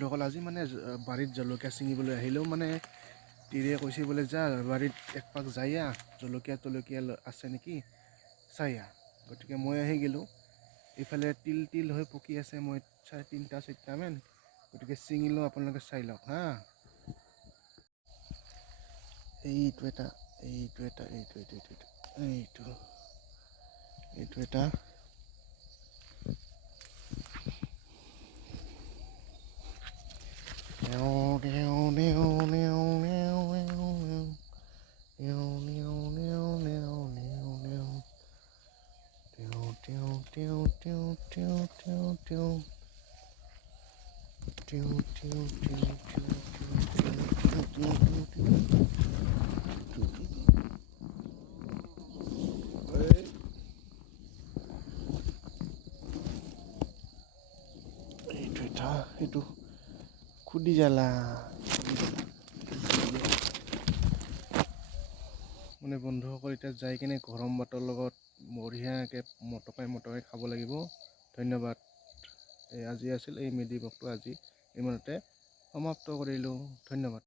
বন্ধুসকল আজি মানে বাৰীত জলকীয়া ছিঙিবলৈ আহিলেও মানে তিৰে কৈছে বোলে যা বাৰীত এক পাক যাই জলকীয়া আছে নেকি চাই গতিকে মই আহি গ'লোঁ। এইফালে তিল হৈ পকি আছে, মই 3-4মান গতিকে ছিঙিলোঁ, আপোনালোকে চাই লওক হা। এইটো এটা এইটো খুদি জ্বালা মানে বন্ধুসকল, এতিয়া যাই কিনে গৰম ভাতৰ লগত বঢ়িয়াকৈ মটকাই খাব লাগিব। ধন্যবাদ। আজি আছিল এই মেডি ব্লগটো আজি ইমানতে সমাপ্ত কৰিলোঁ। ধন্যবাদ।